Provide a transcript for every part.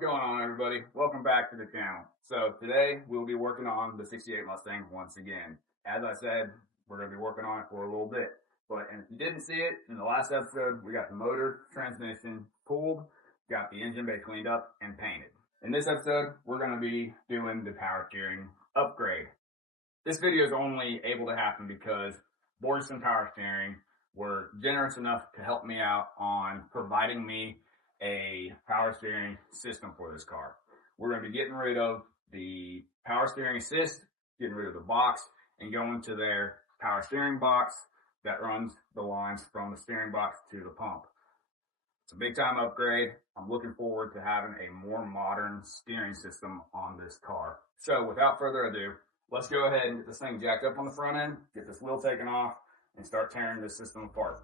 What's going on, everybody? Welcome back to the channel. So today we'll be working on the 68 Mustang once again. As I said, we're going to be working on it for a little bit. And if you didn't see it, in the last episode, we got the motor, transmission pulled, got the engine bay cleaned up and painted. In this episode, we're going to be doing the power steering upgrade. This video is only able to happen because Borgeson Power Steering were generous enough to help me out on providing me a power steering system for this car. We're going to be getting rid of the power steering assist, getting rid of the box, and going to their power steering box that runs the lines from the steering box to the pump. It's a big time upgrade. I'm looking forward to having a more modern steering system on this car. So without further ado, let's go ahead and get this thing jacked up on the front end, get this wheel taken off, and start tearing this system apart.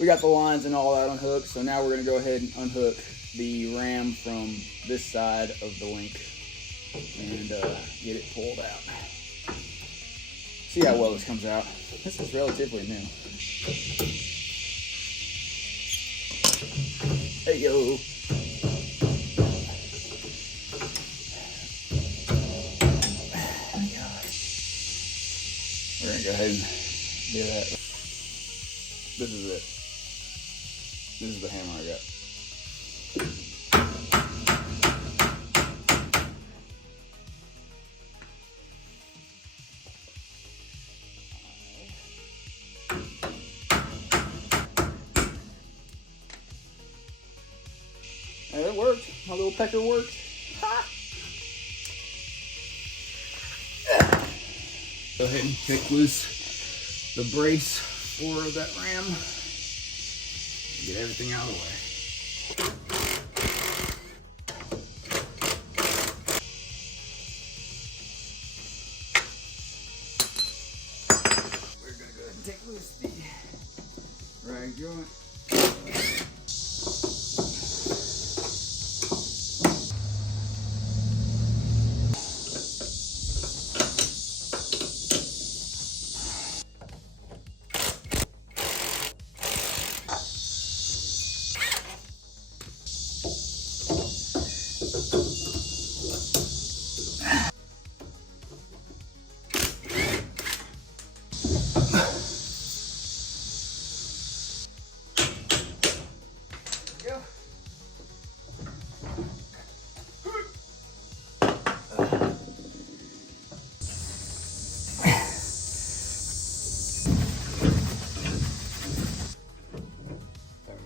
We got the lines and all that unhooked, so now we're going to go ahead and unhook the ram from this side of the link and get it pulled out. See how well this comes out. This is relatively new. Hey yo! We're going to go ahead and do that. This is it. This is the hammer I got. And it worked. My little pecker worked. Ha! Go ahead and kick loose the brace for that ram. Get everything out of the way. We're gonna go ahead and take loose the rag joint.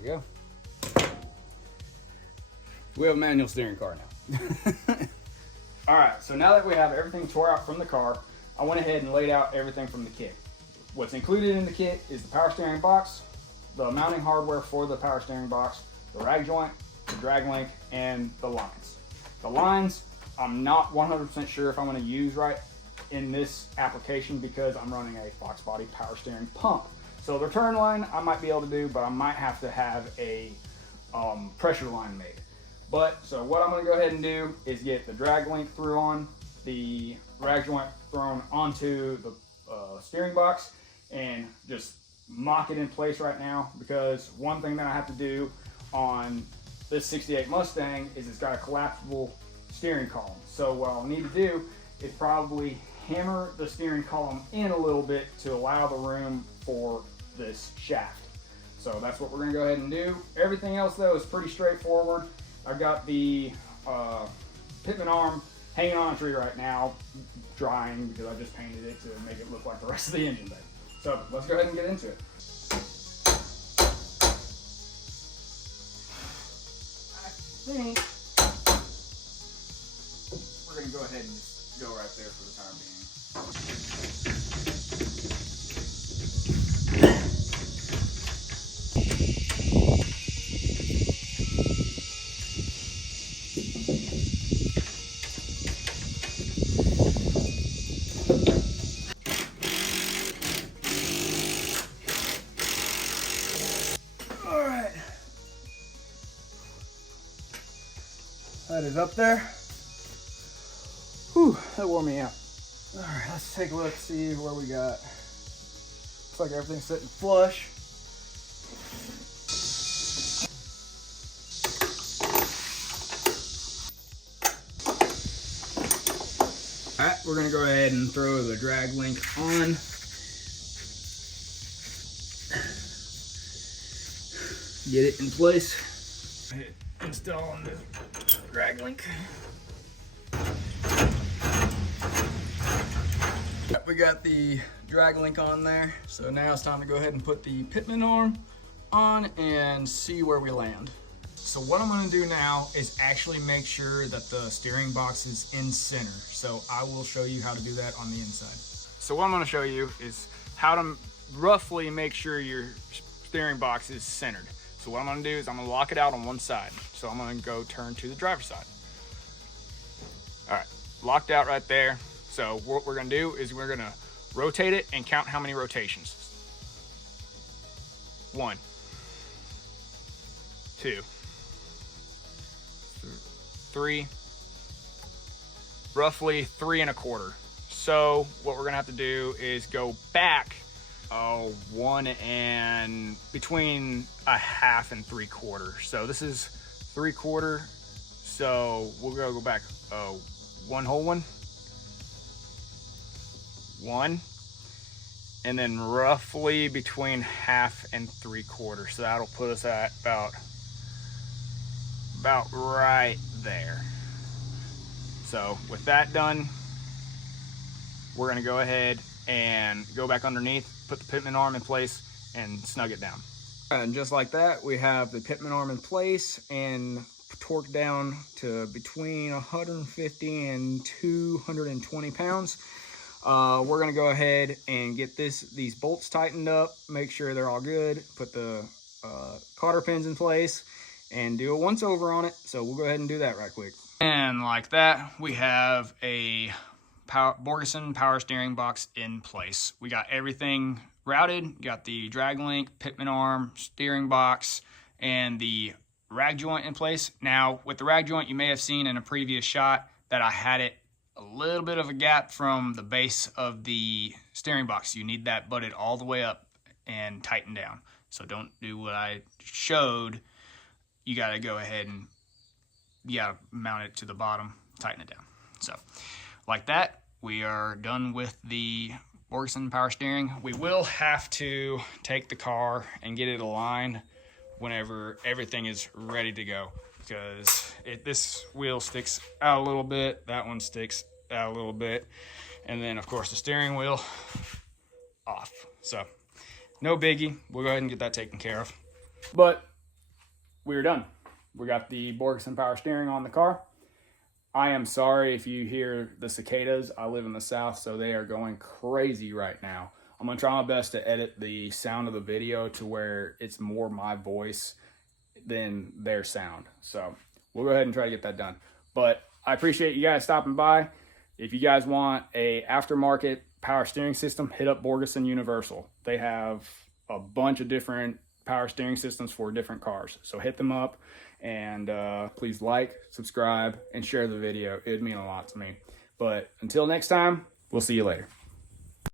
Go. We have a manual steering car now. Alright, so now that we have everything tore out from the car, I went ahead and laid out everything from the kit. What's included in the kit is the power steering box, the mounting hardware for the power steering box, the rag joint, the drag link, and the lines. The lines, I'm not 100% sure if I'm going to use right in this application because I'm running a Fox Body power steering pump. So the return line I might be able to do, but I might have to have a pressure line made. So what I'm going to go ahead and do is get the drag link through on, the rag joint thrown onto the steering box, and just mock it in place right now, because one thing that I have to do on this 68 Mustang is it's got a collapsible steering column. So what I'll need to do is probably hammer the steering column in a little bit to allow the room for this shaft. So that's what we're going to go ahead and do. Everything else though is pretty straightforward. I've got the pitman arm hanging on a tree right now, drying because I just painted it to make it look like the rest of the engine bay. So let's go ahead and get into it. I think we're going to go ahead and just go right there for the time being. That is up there. Whew, that wore me out. All right, let's take a look, see where we got. Looks like everything's sitting flush. All right, we're gonna go ahead and throw the drag link on. Get it in place. Hit install on the drag link. We got the drag link on there, so now it's time to go ahead and put the pitman arm on and see where we land. So what I'm going to do now is actually make sure that the steering box is in center. So I will show you how to do that on the inside. So what I'm going to show you is how to roughly make sure your steering box is centered. So what I'm going to do is I'm going to lock it out on one side. So I'm going to go turn to the driver's side. All right, locked out right there. So what we're gonna do is we're gonna rotate it and count how many rotations. 1, 2, 3, roughly 3 1/4. So what we're gonna have to do is go back 1 and between 1/2 and 3/4. So this is 3/4. So we'll go back 1 whole one. 1, and then roughly between 1/2 and 3/4. So that'll put us at about right there. So with that done, we're gonna go ahead and go back underneath, put the pitman arm in place, and snug it down. And just like that, we have the pitman arm in place and torqued down to between 150 and 220 pounds. We're gonna go ahead and get these bolts tightened up, make sure they're all good, put the cotter pins in place, and do a once over on it. So we'll go ahead and do that right quick. And like that, we have a Borgeson power steering box in place. We got everything routed, got the drag link, pitman arm, steering box, and the rag joint in place. Now with the rag joint, you may have seen in a previous shot that I had it a little bit of a gap from the base of the steering box. You need that butted all the way up and tightened down. So don't do what I showed. You got to go ahead and you got to mount it to the bottom, tighten it down. So like that, we are done with the Borgeson power steering. We will have to take the car and get it aligned whenever everything is ready to go, because this wheel sticks out a little bit, that one sticks out a little bit, and then of course the steering wheel off. So no biggie, we'll go ahead and get that taken care of. But we're done. We got the Borgeson power steering on the car. I am sorry if you hear the cicadas. I live in the South, so they are going crazy right now. I'm gonna try my best to edit the sound of the video to where it's more my voice than their sound. So we'll go ahead and try to get that done. But I appreciate you guys stopping by. If you guys want a aftermarket power steering system, hit up Borgeson Universal. They have a bunch of different power steering systems for different cars. So hit them up, and please like, subscribe, and share the video. It would mean a lot to me. But until next time, we'll see you later.